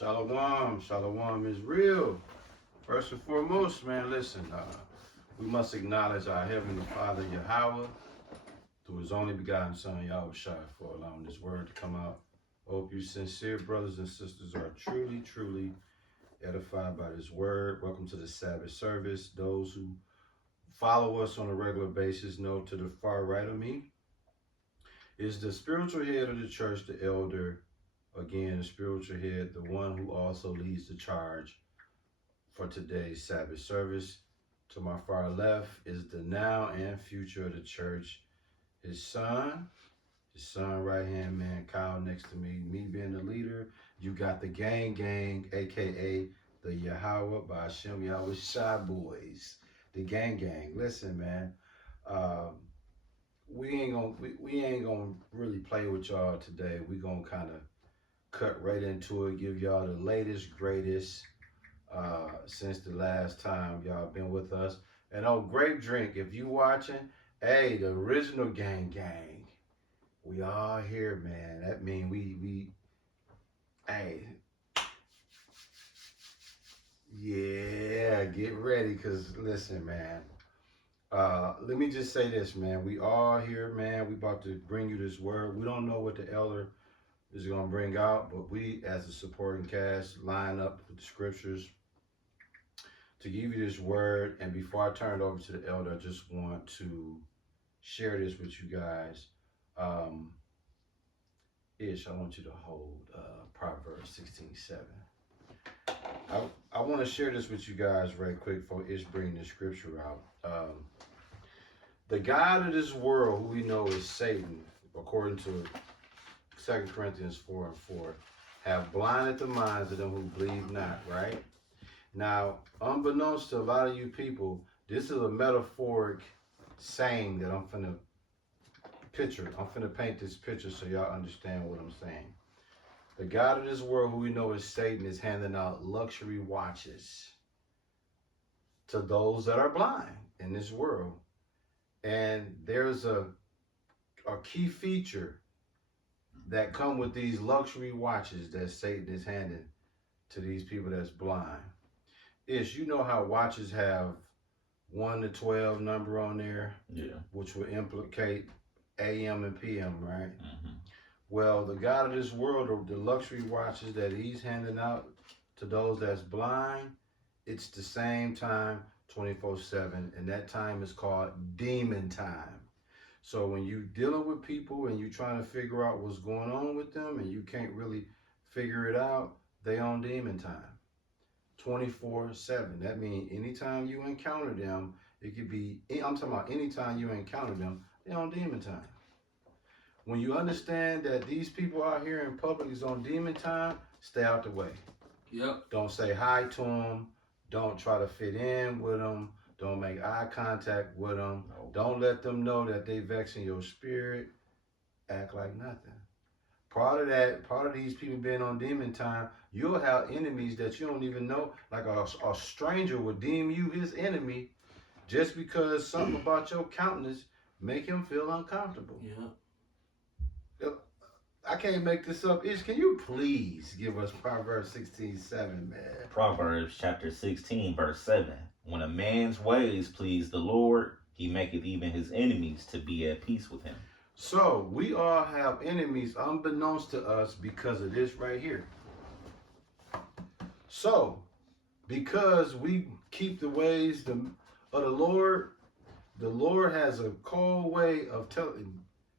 Shalom, shalom is real. First and foremost, man, listen, we must acknowledge our Heavenly Father, Yahweh, through His only begotten Son, Yahweh Shai, for allowing this word to come out. Hope you sincere brothers and sisters are truly, truly edified by this word. Welcome to the Sabbath service. Those who follow us on a regular basis know to the far right of me is the spiritual head of the church, the elder. Again, the spiritual head, the one who also leads the charge for today's Sabbath service. To my far left is the now and future of the church, his son right-hand man, Kyle next to me being the leader. You got the gang, aka the Yahweh by Hashem Yahweh Shy Boys, the gang. Listen, man, we ain't gonna really play with y'all today. We gonna kind of cut right into it, give y'all the latest, greatest since the last time y'all been with us. And Grape Drink, if you watching, hey, the original gang, we all here, man. That mean hey, yeah, get ready, cause listen, man. Let me just say this, man. We all here, man. We about to bring you this word. We don't know what the elder is going to bring out, but we as a supporting cast line up with the scriptures to give you this word. And before I turn it over to the elder, I just want to share this with you guys. Ish, I want you to hold Proverbs 16:7. I want to share this with you guys right quick before Ish bring the scripture out. The God of this world, who we know is Satan, according to 2 Corinthians 4:4, have blinded the minds of them who believe not, right? Now, unbeknownst to a lot of you people, this is a metaphoric saying that I'm finna paint this picture so y'all understand what I'm saying. The God of this world, who we know is Satan, is handing out luxury watches to those that are blind in this world. And there's a key feature that come with these luxury watches that Satan is handing to these people that's blind. Ish, you know how watches have 1 to 12 number on there? Yeah. Which would implicate AM and PM, right? Mm-hmm. Well, the God of this world, the luxury watches that he's handing out to those that's blind, it's the same time 24/7, and that time is called demon time. So when you dealing with people and you trying to figure out what's going on with them and you can't really figure it out, they on demon time. 24/7. That means anytime you encounter them, it could be, I'm talking about anytime you encounter them, they on demon time. When you understand that these people out here in public is on demon time, stay out the way. Yep. Don't say hi to them. Don't try to fit in with them. Don't make eye contact with them. No. Don't let them know that they vexing your spirit. Act like nothing. Part of these people being on demon time, you'll have enemies that you don't even know. Like a stranger would deem you his enemy just because something about your countenance make him feel uncomfortable. Yeah. I can't make this up. Ish, can you please give us Proverbs 16:7, man? Proverbs chapter 16, verse 7. When a man's ways please the Lord, he maketh even his enemies to be at peace with him. So we all have enemies unbeknownst to us because of this right here. So because we keep the ways of the Lord has a cold way of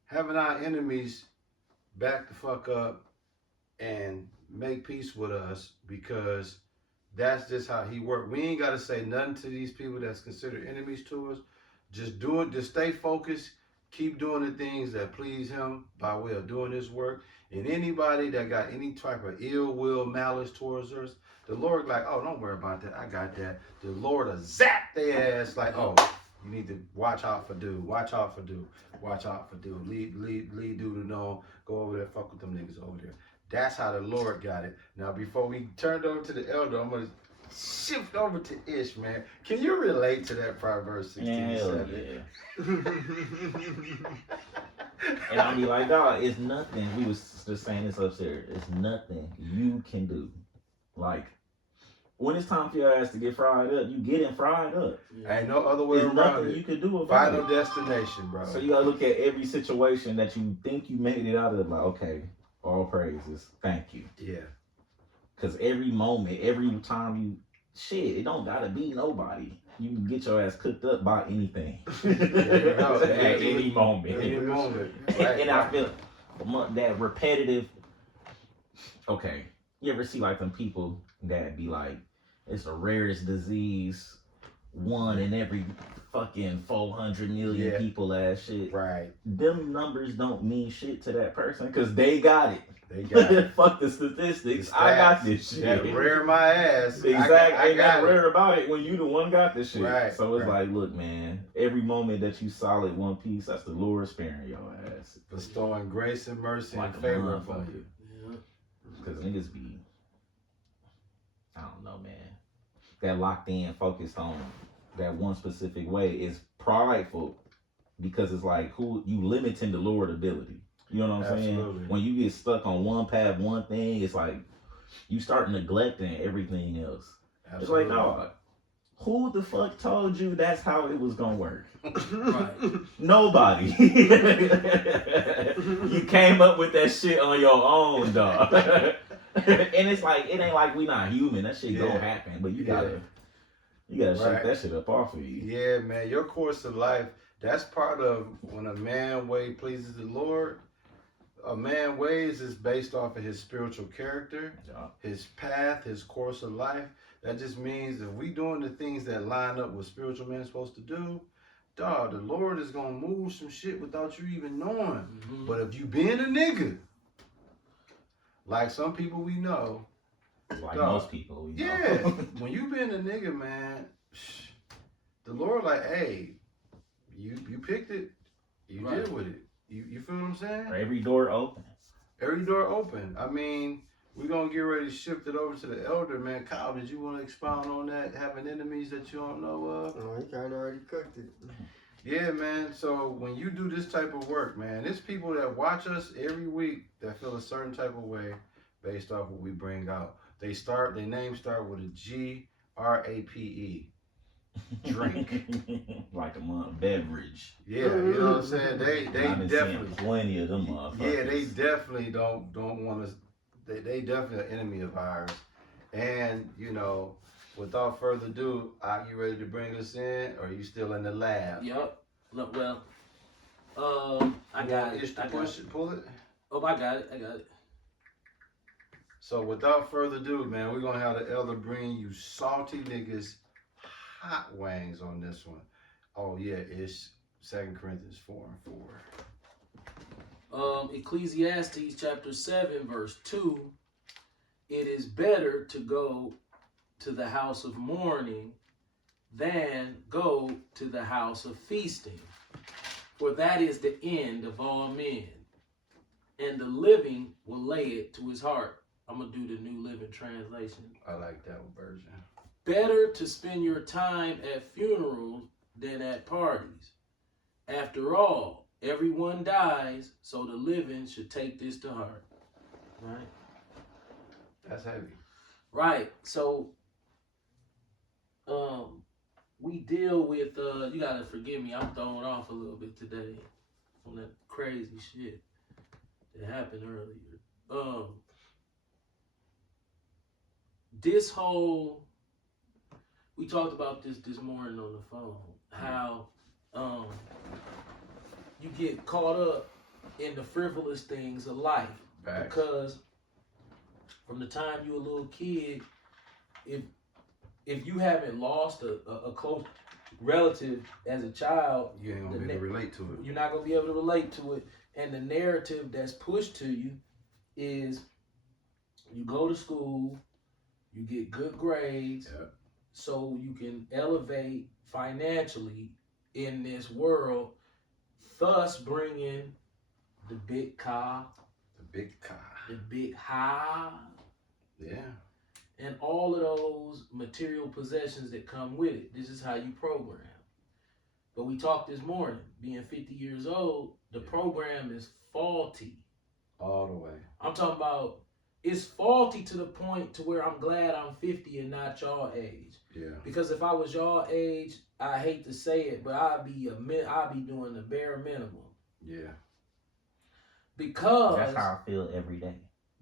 having our enemies back the fuck up and make peace with us, because that's just how he works. We ain't got to say nothing to these people that's considered enemies to us. Just do it. Just stay focused. Keep doing the things that please him by way of doing his work. And anybody that got any type of ill will, malice towards us, the Lord like, oh, don't worry about that. I got that. The Lord will zap their ass like, oh, you need to watch out for dude. Watch out for dude. Watch out for dude. Lead dude to know. Go over there. Fuck with them niggas over there. That's how the Lord got it. Now, before we turn over to the elder, I'm going to shift over to Ish, man. Can you relate to that Proverbs 16:7? Yeah. And I'll be like, dog, it's nothing. We was just saying this upstairs. It's nothing you can do Like, when it's time for your ass to get fried up, you getting fried up. Ain't no other way There's around nothing it. you can do about Final it. destination, bro. So you gotta look at every situation that you think you made it out of, like, okay, all praises, thank you. Yeah. Cause every moment, every time you shit, it don't gotta be nobody. You can get your ass cooked up by anything. There you go. At any moment. Any moment. And I feel that repetitive. Okay, you ever see like them people that be like, it's the rarest disease, one in every fucking 400 million Yeah. people ass shit. Right. Them numbers don't mean shit to that person because they got it. They got it. Fuck the statistics. The I got stats. this shit. That rare my ass. Exactly. I Ain't got nothing it. rare about it when you the one got this shit. Right, So it's right. like, look, man, every moment that you solid one piece, that's the Lord sparing your ass. Bestowing grace and mercy Like and a favor upon motherfucker. you. Yeah. Because niggas be, I don't know, man. That locked in, focused on that one specific way is prideful because it's like, who you limiting the Lord ability. You know what I'm Absolutely. saying? When you get stuck on one path, one thing, it's like you start neglecting everything else. Absolutely. It's like, dog, who the fuck told you that's how it was gonna work? Right. Nobody. You came up with that shit on your own, dog. And it's like, it ain't like we not human. That shit gonna happen, but you gotta shake Right. that shit up off of you. Yeah, man. Your course of life, that's part of when a man way pleases the Lord. A man ways is based off of his spiritual character, Yeah. his path, his course of life. That just means if we doing the things that line up with spiritual men supposed to do, dog, the Lord is gonna move some shit without you even knowing. Mhm. But if you being a nigga, like some people we know, Like Dog. most people, you know. yeah, when you being a nigga, man, the Lord like, hey, you picked it, you Right. deal with it. You feel what I'm saying? Every door open. Every door open. I mean, we're gonna get ready to shift it over to the elder, man. Kyle, did you want to expound on that? Having enemies that you don't know of? Oh, he kind of already cooked it. Yeah, man. So when you do this type of work, man, there's people that watch us every week that feel a certain type of way based off what we bring out. Their names start with a GRAPE. Drink. Like a beverage. Yeah, you know what I'm saying? They I've been definitely. seeing plenty of them motherfuckers. Yeah, they definitely don't want us. They definitely an enemy of ours. And you know, without further ado, are you ready to bring us in, or are you still in the lab? Yup. Look, well, I got it. Itch to I got push it. it, pull it. Oh, I got it. So without further ado, man, we're gonna have the elder bring you salty niggas hot wings on this one. Oh yeah, it's 2 Corinthians 4:4. Ecclesiastes chapter 7, verse 2. It is better to go to the house of mourning than go to the house of feasting. For that is the end of all men, and the living will lay it to his heart. I'm going to do the New Living Translation. I like that version. Better to spend your time at funerals than at parties. After all, everyone dies, so the living should take this to heart. Right? That's heavy. Right. So, we deal with, you got to forgive me, I'm throwing off a little bit today from that crazy shit that happened earlier. This whole, we talked about this morning on the phone, how you get caught up in the frivolous things of life. Facts. Because from the time you're a little kid, if you haven't lost a close relative as a child, You ain't gonna be able to relate to it. you're not going to be able to relate to it. And the narrative that's pushed to you is you go to school, you get good grades, Yep. so you can elevate financially in this world, thus bringing the big car, The big car. the big house, Yeah. and all of those material possessions that come with it. This is how you program. But we talked this morning, being 50 years old, the program is faulty. All the way. I'm talking about it's faulty to the point to where I'm glad I'm 50 and not y'all age. Yeah. Because if I was y'all age, I hate to say it, but I'd be doing the bare minimum. Yeah. Because That's how I feel every day.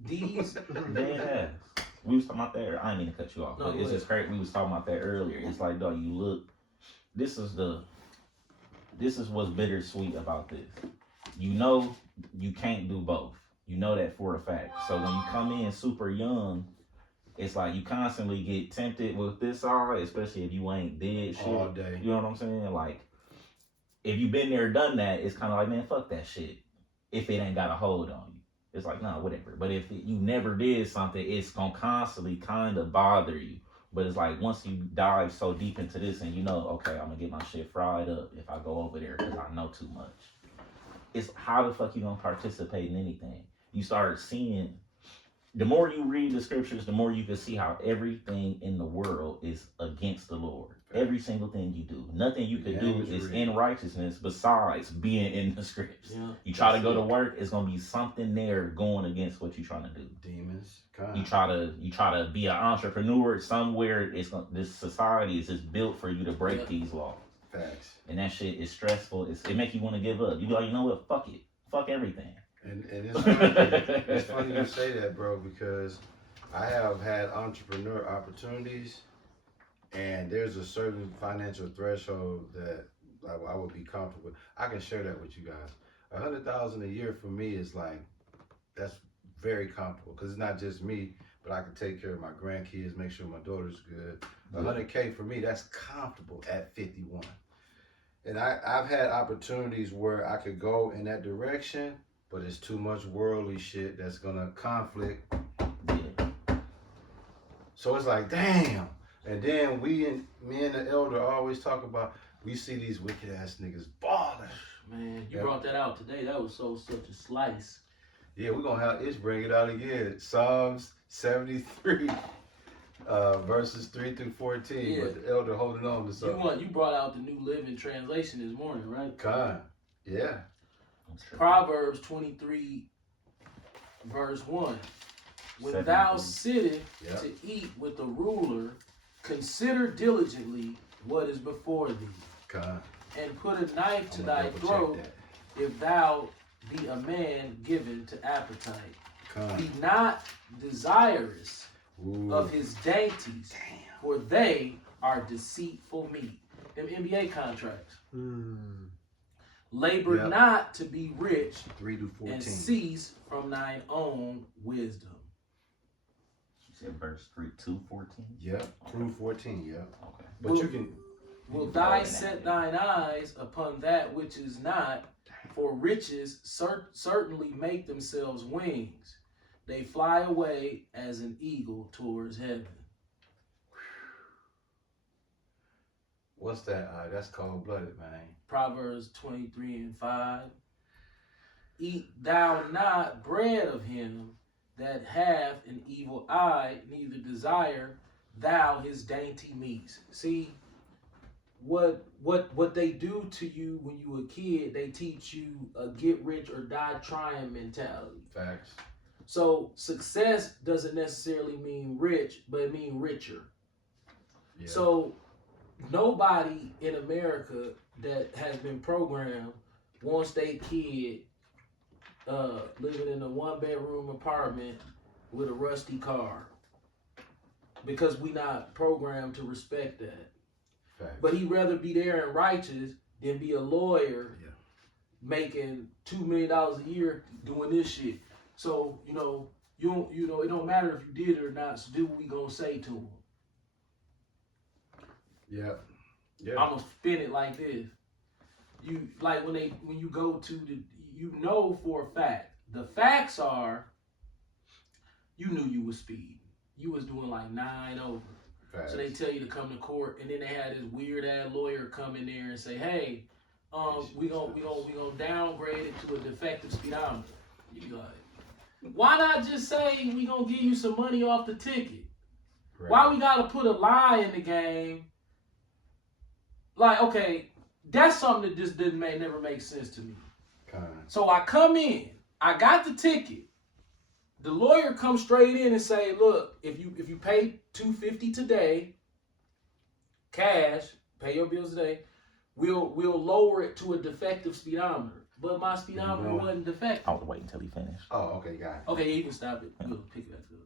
these Dead ass. We was talking about that. I didn't mean to cut you off, No, but go it's ahead. just crazy. We was talking about that earlier. It's like, dog, you look. This is what's bittersweet about this. You know, you can't do both. You know that for a fact. So when you come in super young, it's like you constantly get tempted with this side, especially if you ain't did shit. All day. You know what I'm saying? Like, if you been there, done that, it's kind of like, man, fuck that shit. If it ain't got a hold on you, it's like, nah, whatever. But if you never did something, it's gonna constantly kind of bother you. But it's like once you dive so deep into this and you know, okay, I'm gonna get my shit fried up if I go over there because I know too much. It's how the fuck you gonna participate in anything? You start seeing. The more you read the scriptures, the more you can see how everything in the world is against the Lord. Every single thing you do. Nothing you can do is in righteousness besides being in the scripts. Yeah. You try to go to work, it's gonna be something there going against what you're trying to do. Demons. You try to be an entrepreneur somewhere. This society is just built for you to break these laws. Facts. And that shit is stressful. It make you want to give up. You be like, you know what? Fuck it. Fuck everything. And it's funny you say that, bro, because I have had entrepreneur opportunities, and there's a certain financial threshold that I would be comfortable with. I can share that with you guys. $100,000 a year for me is like, that's very comfortable because it's not just me, but I can take care of my grandkids, make sure my daughter's good. $100K for me, that's comfortable at 51. And I've had opportunities where I could go in that direction, but it's too much worldly shit that's gonna conflict. Yeah. So it's like, damn. And then me and the elder always talk about, we see these wicked ass niggas balling. Man, you brought that out today. That was such a slice. Yeah, we're gonna have Ish bring it out again. Psalms 73, verses 3 through 14. Yeah. But the elder holding on to something. You brought out the New Living Translation this morning, right? Yeah. Proverbs 23, verse 1. When thou sittest to eat with the ruler, consider diligently what is before thee, and put a knife to thy throat if thou be a man given to appetite. Be not desirous of his dainties, for they are deceitful meat. Them NBA contracts. Labor not to be rich, 3 to 14. and cease from thine own wisdom. You said verse 3, 2:14? Yep, through 14, yep. Okay. But you can... Will thou set thine eyes upon that which is not, for riches certainly make themselves wings. They fly away as an eagle towards heaven. What's that? That's cold-blooded, man. Proverbs 23 and 5. Eat thou not bread of him that hath an evil eye, neither desire thou his dainty meats. See, what they do to you when you a kid, they teach you a get rich or die trying mentality. Facts. So success doesn't necessarily mean rich, but it means richer. Yeah. So nobody in America that has been programmed wants their kid living in a 1-bedroom apartment with a rusty car, because we not programmed to respect that. Facts. But he'd rather be there and righteous than be a lawyer making $2 million a year doing this shit. So, it don't matter if you did it or not, so do what we gonna say to him. Yeah. I'm gonna spin it like this. You like when you go to for a fact. The facts are, you knew you was speeding. You was doing like 9 over. Facts. So they tell you to come to court, and then they had this weird ass lawyer come in there and say, "Hey, we gonna downgrade it to a defective speedometer." You be like, why not just say we gonna give you some money off the ticket? Right. Why we gotta put a lie in the game? Like, okay, that's something that just never make sense to me. So I come in, I got the ticket, The lawyer comes straight in and say, look, if you pay $250 today, cash, pay your bills today, we'll lower it to a defective speedometer. But my speedometer wasn't defective. I was waiting until he finished. Oh, okay, got it. Okay, yeah, you can stop it. We'll pick it back up.